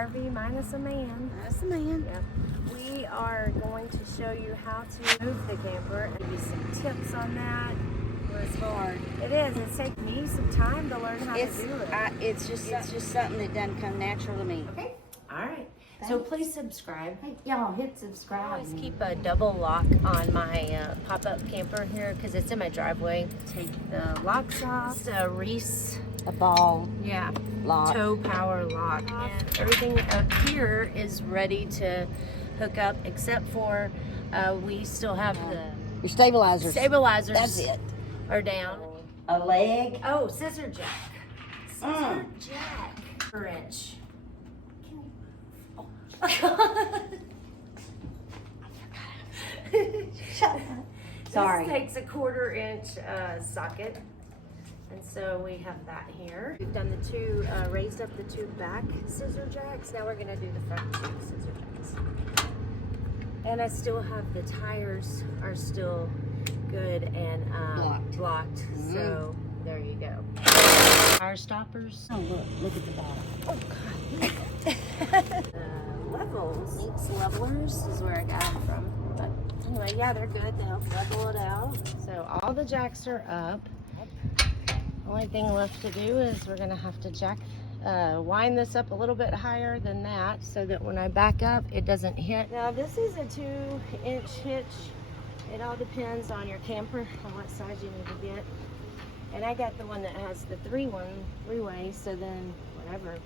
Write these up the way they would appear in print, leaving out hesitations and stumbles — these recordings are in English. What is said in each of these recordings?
RV minus a man. That's the man. Yep. We are going to show you how to move the camper and give you some tips on that. Well, it's hard. It is. It's taking me some time to learn how to do it. It's just something that doesn't come natural to me. Okay. All right. So please subscribe. Hey, y'all hit I subscribe. always keep a double lock on my pop-up camper here because it's in my driveway. Take the locks off. It's a Reese. A ball lock. Tow power lock. And everything up here is ready to hook up except for we still have the Your stabilizers. stabilizers. That's it. Are down. A leg. Oh, scissor jack. Scissor jack. Wrench. Shut up. Sorry. This takes a 1/4 inch socket. And so we have that here. We've done the two, raised up the two back scissor jacks. Now we're gonna do the front two scissor jacks. And I still have the tires are still good and blocked. So there you go. Tire stoppers. Oh, look at the bottom. Oh God. Levels. Neeks levelers is where I got them from. But anyway, yeah, they're good. They help level it out. So all the jacks are up. Only thing left to do is we're gonna have to wind this up a little bit higher than that so that when I back up, it doesn't hit. Now this is a 2-inch hitch. It all depends on your camper, on what size you need to get. And I got the one that has the three-way, so then whatever.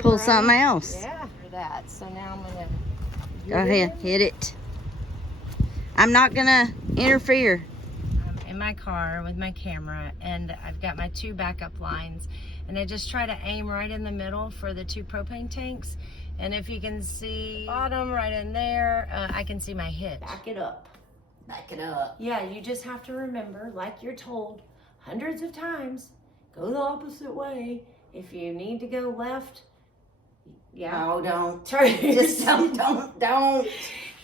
Pull something else. Yeah, for that. So now I'm gonna Go ahead, hit it. I'm not gonna interfere. I'm in my car with my camera, and I've got my 2 backup lines, and I just try to aim right in the middle for the 2 propane tanks. And if you can see bottom right in there, I can see my hitch. Back it up. Back it up. Yeah, you just have to remember, like you're told hundreds of times, go the opposite way. If you need to go left, yeah. No, don't. Turn. Just don't.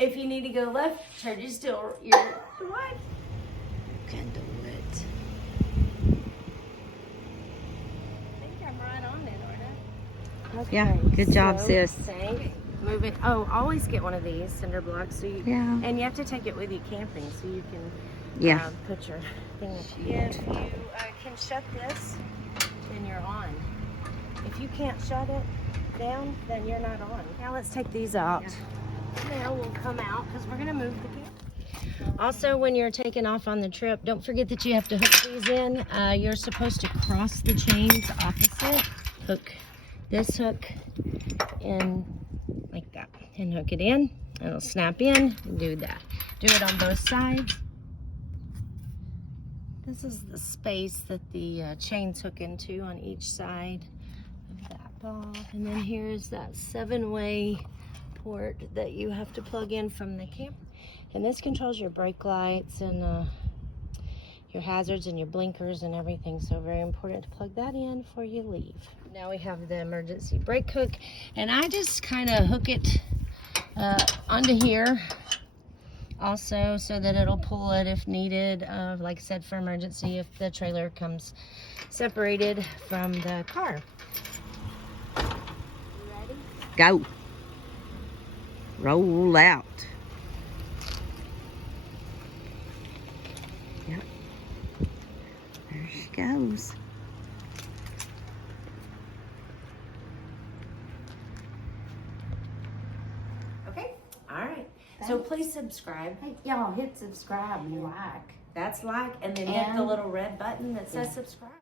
If you need to go left, turn your what? You can do it. I think I'm right on it, aren't I? Okay, Yeah, good job, sis. Same. Move it. Oh, always get one of these cinder blocks. So you, Yeah. And you have to take it with you camping so you can put your thing. If you can shut this, then you're on. If you can't shut it down, then you're not on. Now let's take these out. Yeah. Now we'll come out because we're going to move the camper. Also, when you're taking off on the trip, don't forget that you have to hook these in. You're supposed to cross the chains opposite. Hook this hook in like that and hook it in. It'll snap in and do that. Do it on both sides. This is the space that the chains hook into on each side of that ball. And then here's that 7-way port that you have to plug in from the camper. And this controls your brake lights and your hazards and your blinkers and everything. So very important to plug that in before you leave. Now we have the emergency brake hook. And I just kind of hook it onto here. Also, so that it'll pull it if needed, like I said, for emergency, if the trailer comes separated from the car. You ready? Go. Roll out. Yep. There she goes. Okay, all right. So please subscribe. Hey, y'all hit subscribe and like. That's like, and then hit the little red button that says subscribe.